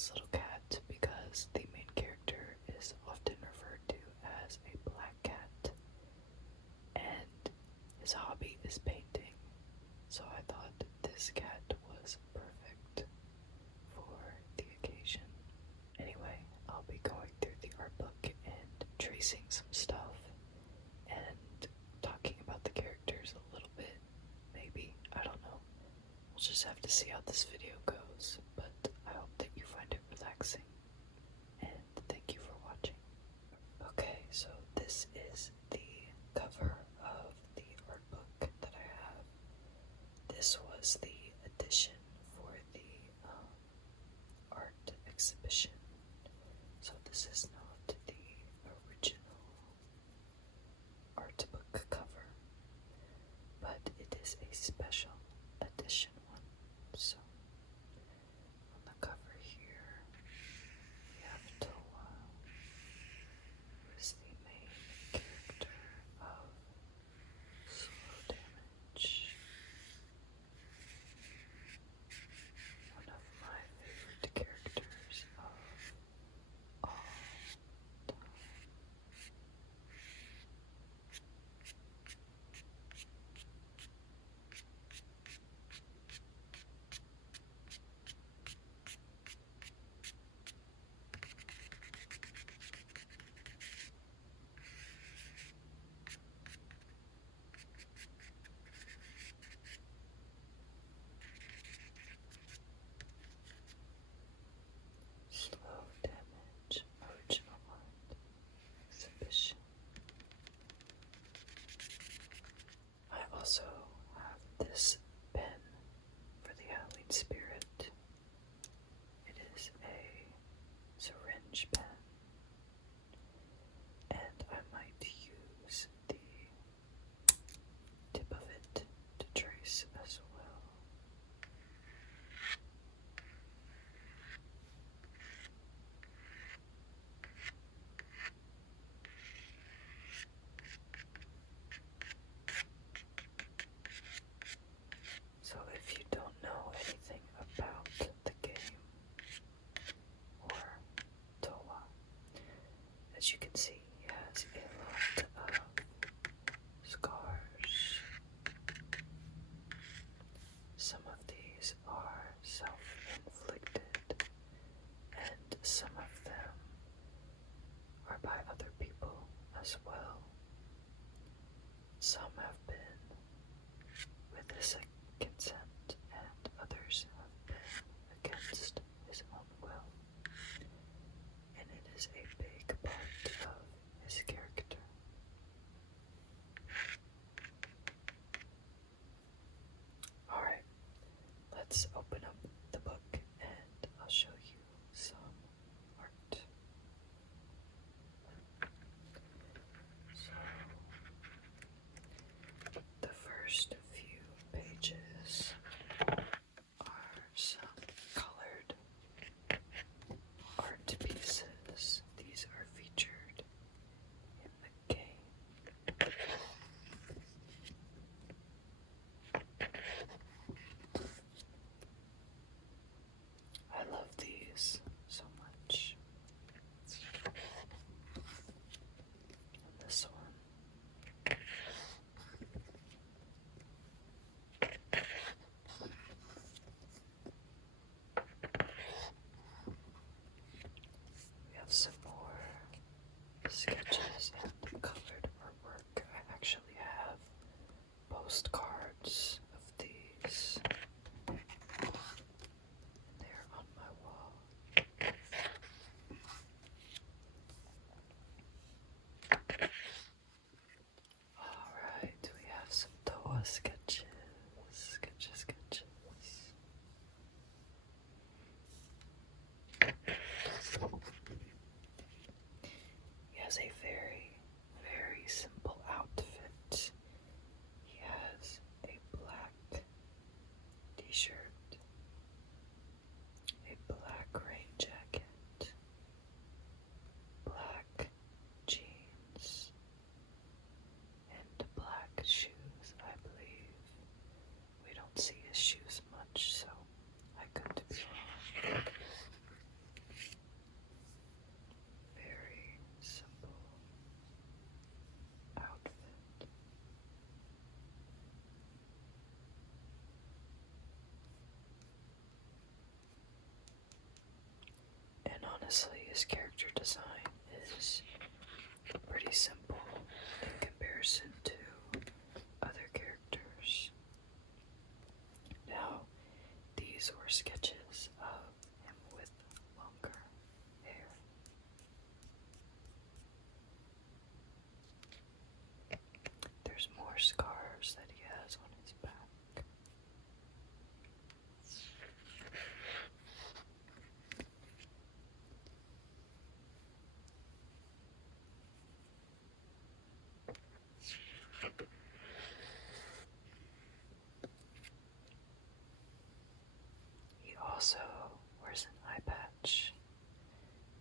this little cat because the main character is often referred to as a black cat, and his hobby is painting, so I thought this cat was perfect for the occasion. Anyway, I'll be going through the art book and tracing some stuff and talking about the characters a little bit, maybe, I don't know. We'll just have to see how this video goes, but I hope that you find it relaxing, and thank you for watching. Okay, so this is the cover of the art book that I have. This was the edition for the art exhibition, so this is not the original art book cover, but it is a special edition one. So on the cover here we have Toa, who is the main character of Slow Damage, one of my favorite characters of all time. Slow Damage Original Art Exhibition. I also have this pen for the Halloween spirit. It is a syringe pen, and I might use the tip of it to trace as well. So if you don't know anything about the game or Toa, as you can see, he has a lot of scars. Some of these are self-inflicted, and some of them are by other people as well. Some have been with his consent, and others have been against his own will. And it is a big part of his character. Alright, let's open up the book and I'll show you some art. So, the first few pages are some colored art pieces. These are featured in the game. I love these so much. And this one. We have some more sketches and colored artwork. I actually have postcards of these. They're on my wall. Alright, we have some Toa sketches. Sketches. He has a very, very simple outfit. He has a black t-shirt, a black rain jacket, black jeans, and black shoes, I believe. We don't see his shoes much, so I could be wrong. honestly, his character design is pretty simple in comparison to other characters. Now, these were sketches of him with longer hair. There's more scars that he has on his back. He also wears an eye patch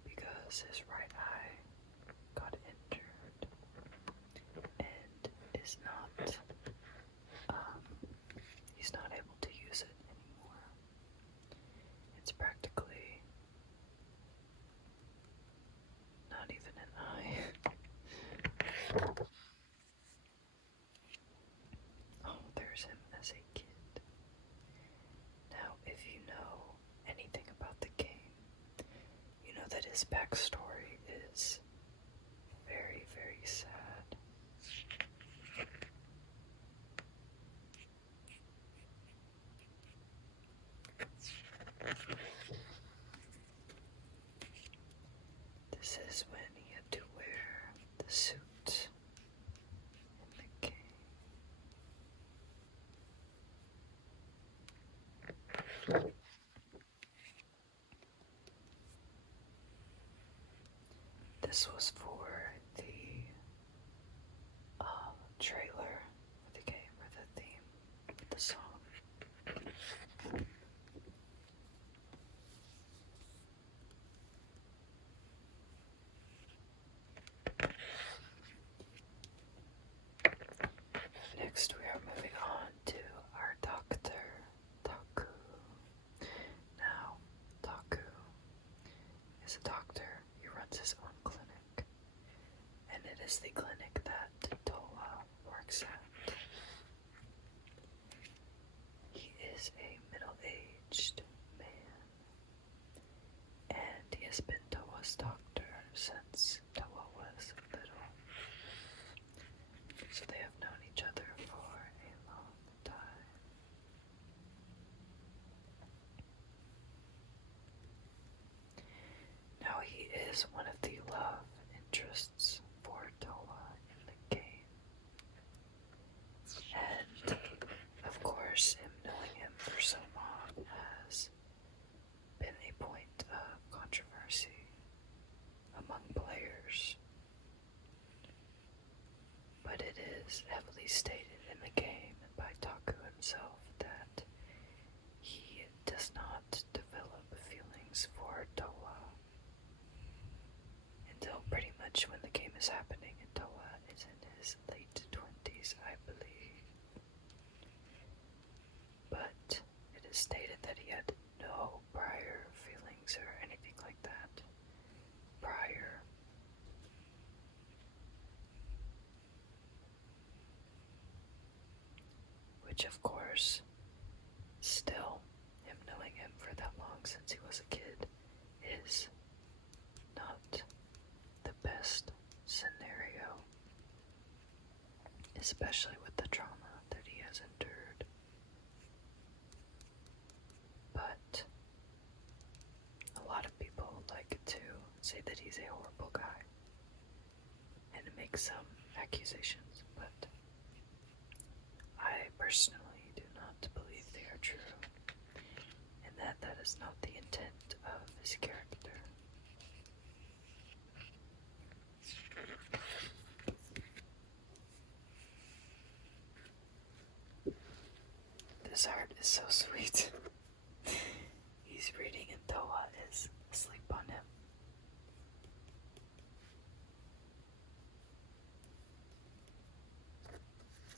because his right eye got injured and is not, he's not able to use it anymore. It's practically not even an eye. Oh, there's him as a kid. Now, if you know anything about the game, you know that his backstory is very, very sad. This is when he had to wear the suit in the game. This was for the trailer for the game, or the theme, the song. Next, we are moving on to our doctor, Taku. Now, Taku is a doctor. He runs his own clinic, and it is the clinic that Tola works at. He is a middle-aged man, and he has been Toa's doctor since Toa was little. So they have known each other for a long time. Now he is one of the love interests for Toa in the game. And, of course, him knowing him for so long has been a point of controversy among players. But it is heavily stated in the game and by Taku himself that he does not develop feelings for Toa until pretty much when the game is happening and Toa is in his late 20s, I believe. But it is stated that he had no prior feelings or anything like that prior. Which, of course, still, him knowing him for that long since he was a kid is not the best scenario, especially with the trauma that he has endured. But a lot of people like to say that he's a horrible guy and make some accusations, but I personally do not believe they are true, and that is not the intent of his character. This art is so sweet. He's reading and Toa is asleep on him.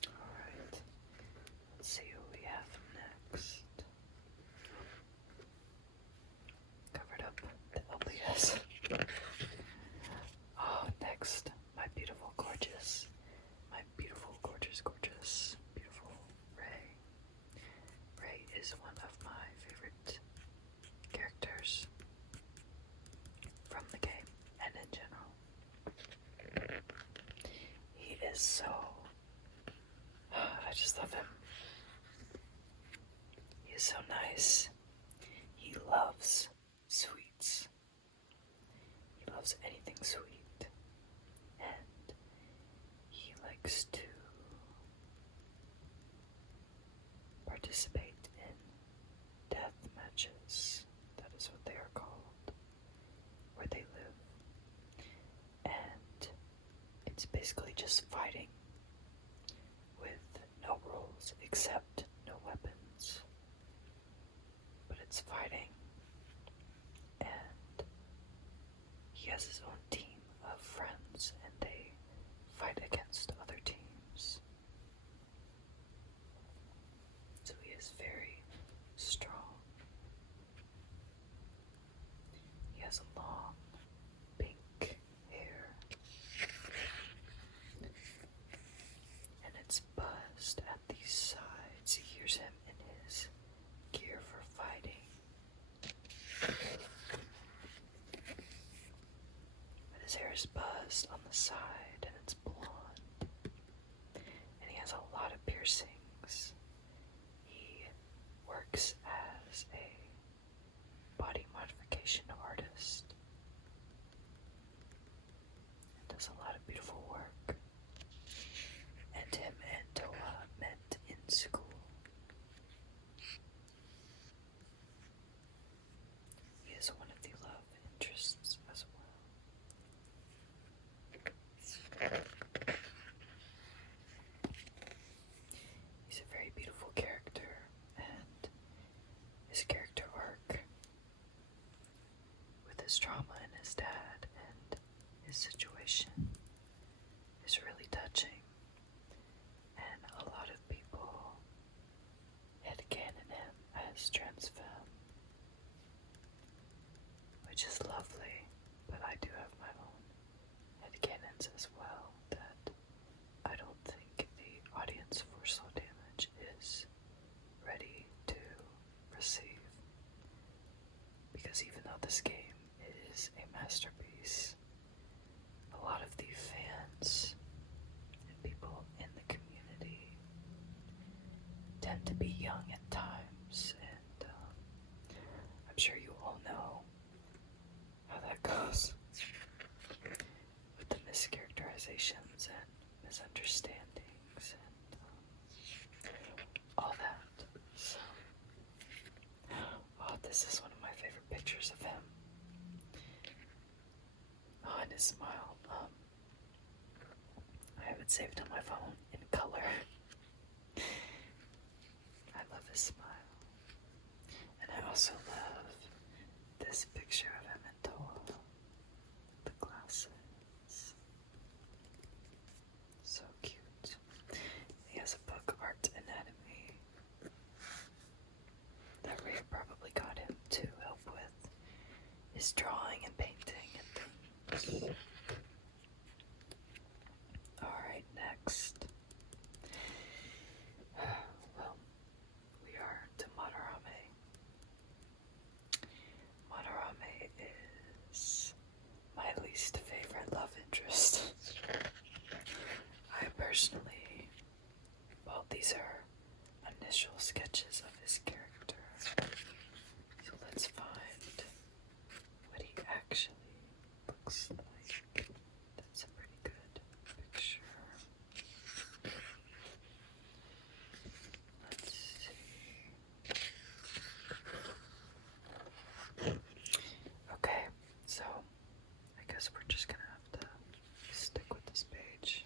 Alright, let's see who we have next. Covered up the LPS. Oh, next, my beautiful, gorgeous, beautiful Ray. Ray is one of my favorite characters nice. He loves sweets. He loves anything sweet. And he likes to participate in death matches. That is what they are called, where they live. And it's basically just fighting with no rules except no weapons. But it's fighting, and he has his own team of friends, and they fight against other teams. So he is very strong. He has a long pink hair, and it's buzzed at the sides. Here's him in his gear for fighting. But his hair is buzzed on the side, and it's blonde. And he has a lot of piercings. He works as a body modification artist and does a lot of beautiful work. And him and Toa met in school. He is one of the love interests as well. He's a very beautiful character, and his character arc with his trauma and his dad and his situation is really touching, and a lot of people headcanon him as trans femme, which is lovely, but I do have my own headcanons as well that I don't think the audience for Slow Damage is ready to receive. Because even though this game is a masterpiece, a lot of the fans and people in the community tend to be young at times, and I'm sure you all know how that goes with the mischaracterizations and misunderstandings and all that. So, oh, this is one of my favorite pictures of him. Oh, and his smile. I have it saved on my phone in color. I love his smile. And I also love this picture of him and Toa. The glasses. So cute. He has a book, Art Anatomy, that Ray probably got him to help with his drawing and painting and things. Alright, next. Well, we are to Madarame. Madarame is my least favorite love interest. I personally, well, these are initial sketches of his character. So let's find what he actually looks like. That's a pretty good picture. Let's see. Okay, so I guess we're just gonna have to stick with this page.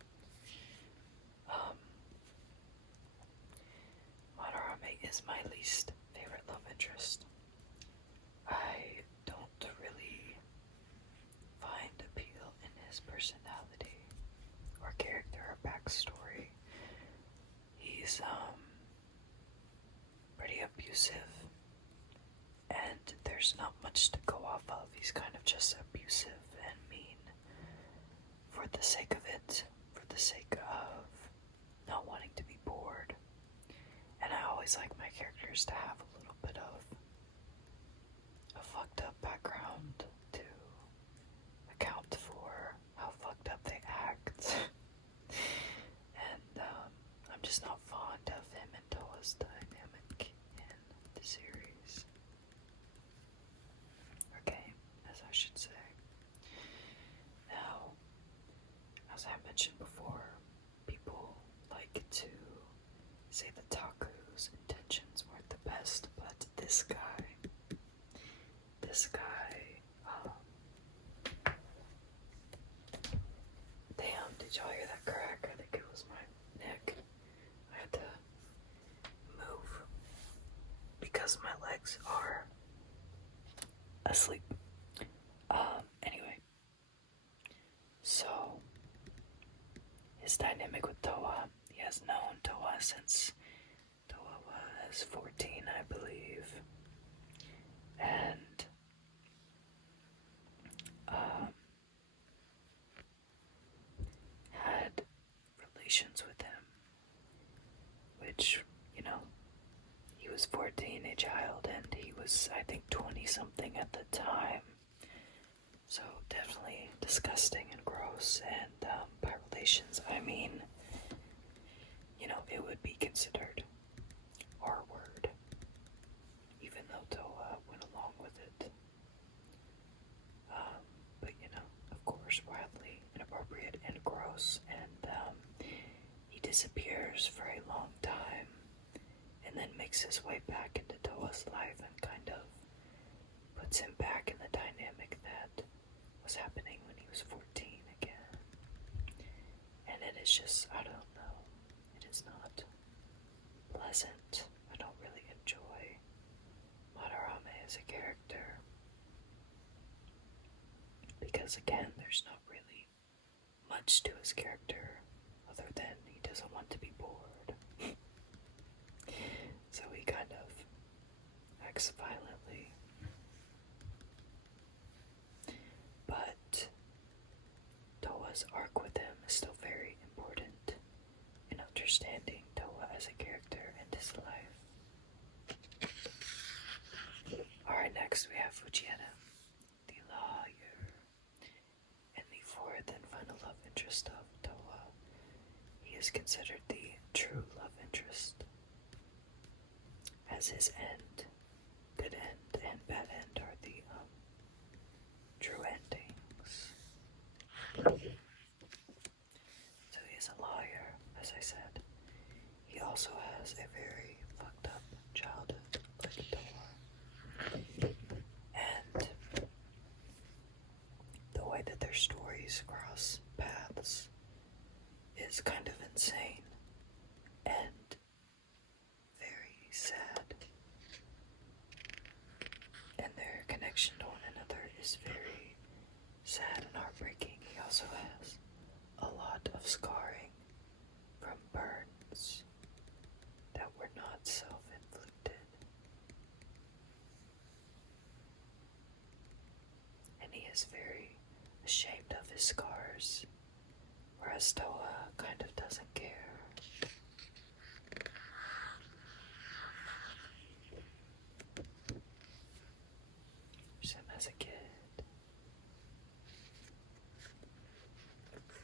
Madarame is my least favorite love interest. I don't really find appeal in his personality or character or backstory. He's pretty abusive, and there's not much to go off of. He's kind of just abusive and mean for the sake of it, for the sake of not wanting to be bored. And I always like my characters to have a little bit of a fucked up background to account for how fucked up they act. And I'm just not fond of him and Toa's dynamic in the series. this guy. Damn, did y'all hear that crack? I think it was my neck. I had to move because my legs are asleep. Anyway, so his dynamic with Toa, he has known Toa since Toa was 14, I believe, and had relations with him, which, he was 14, a child, and he was, I think, 20 something at the time. So definitely disgusting and gross, and by relations I mean, it would be considered R-word, even though Toa went along with it. But of course, wildly inappropriate and gross, and he disappears for a long time, and then makes his way back into Toa's life and kind of puts him back in the dynamic that was happening when he was 14 again. And it is just, I don't know, it is not pleasant. I don't really enjoy Madarame as a character, because again, there's not really much to his character other than he doesn't want to be bored. So he kind of acts violently. But Toa's arc with him is still very important in understanding Toa as a character and his life. Alright, next we have Fujieda, the lawyer, and the fourth and final love interest of Toa. He is considered the true love interest, as his end, good end and bad end, are the true endings. So he is a lawyer, as I said. He also has a very fucked up childhood, like Toa. And the way that their stories cross paths is kind of insane and very sad. And their connection to one another is very sad and heartbreaking. He also has a lot of scarring from burns that were not self-inflicted. And he is very ashamed of his scars, whereas Toa kind of doesn't care. There's him as a kid.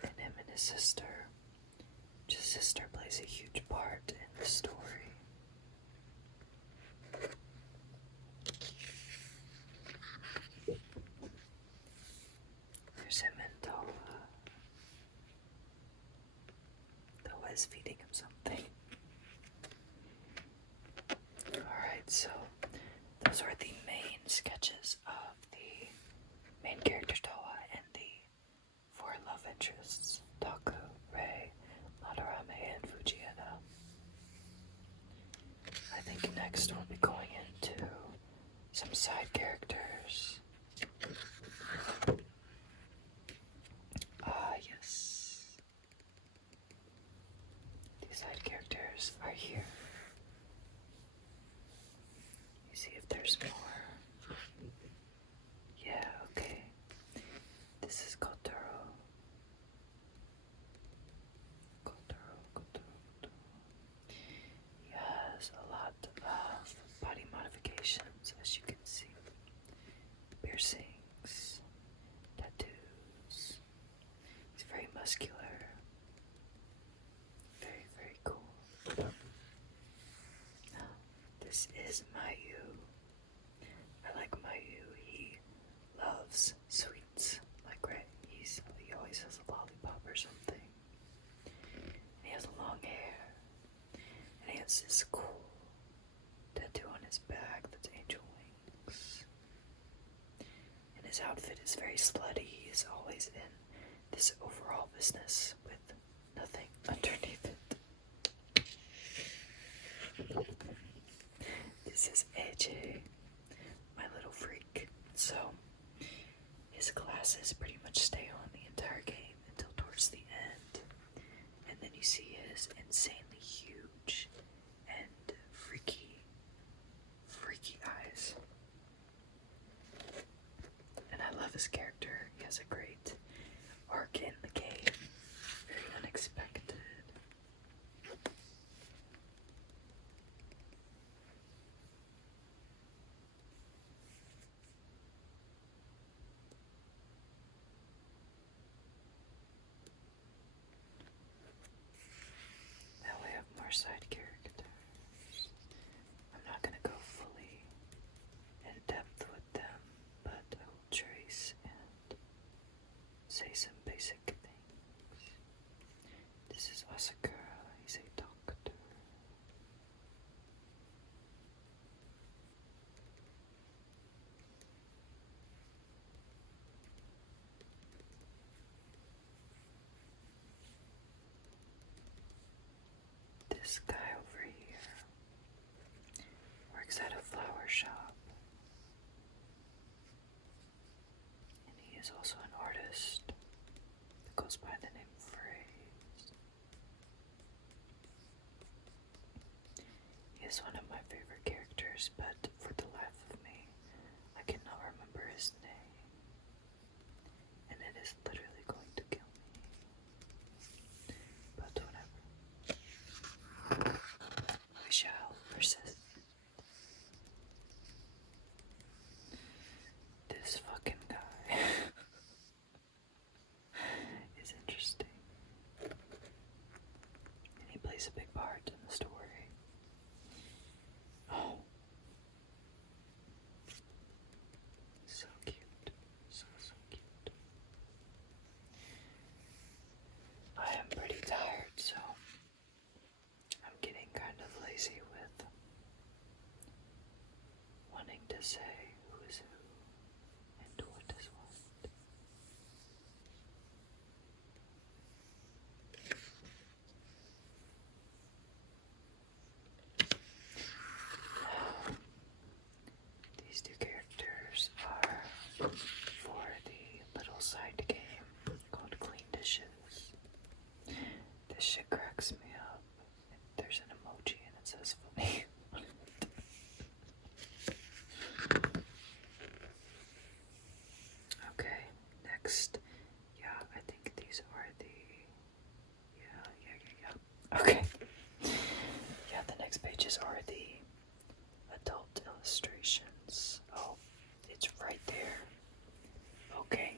And him and his sister. His sister plays a huge part in the story. There's him and Toa. Toa is feeding him something. Alright, so those are the main sketches of the main character Toa and the four love interests, Taku, Rei, Madarame, and Fujieda. I think next we'll be going into some side characters. Yes. These side characters are here. You see if there's more. Yeah, okay. This is Kotaro. He has a lot of body modifications, as you can see. Piercings, tattoos. He's very muscular. Very, very cool. This is Mayu. I like Mayu. He loves sweets, like Ray. He always has a lollipop or something. And he has long hair. And he has this cool tattoo on his back that's his outfit is very slutty. He is always in this overall business with nothing underneath it. This is AJ, my little freak. So, his glasses pretty much stay on the entire game until towards the end. And then you see his insanely huge and freaky eyes. And I love his character. He has a great arc in the game. Very unexpected. Now we have more side characters. I'm not gonna go fully in depth with them, but I will trace and say some basic things. This is Asakura, he's a doctor. This guy over here works at a flower shop. And he is also an artist that goes by the name Phrase. He is one of my favorite characters, but for the life of me, I cannot remember his name. And it is literally going to kill me. But whatever. We shall persist. This fucking guy is interesting. And he plays a big part in the story. Oh. So cute. So cute. I am pretty tired, so I'm getting kind of lazy with wanting to say who is who and what is what. These two characters are for the little side game called Clean Dishes. This shit cracks me up. There's an emoji and it says funny on it. Okay, next. Yeah, I think these are the... Yeah. Okay. Yeah, the next pages are the adult illustrations. Oh, it's right there. Okay.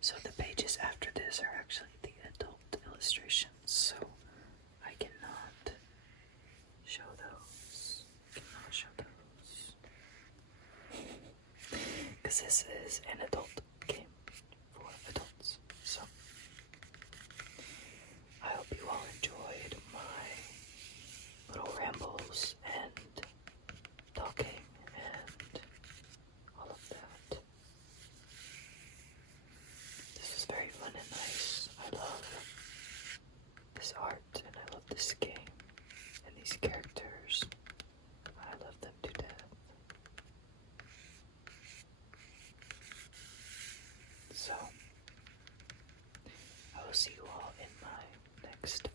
So the pages after this are actually the adult illustrations, so I cannot show those. Because this is an adult game for adults. So I hope you all enjoyed my little rambles and talking and all of that. This was very fun and nice. I love this art and I love this game and these characters. I love them to death. So, I will see you all in my next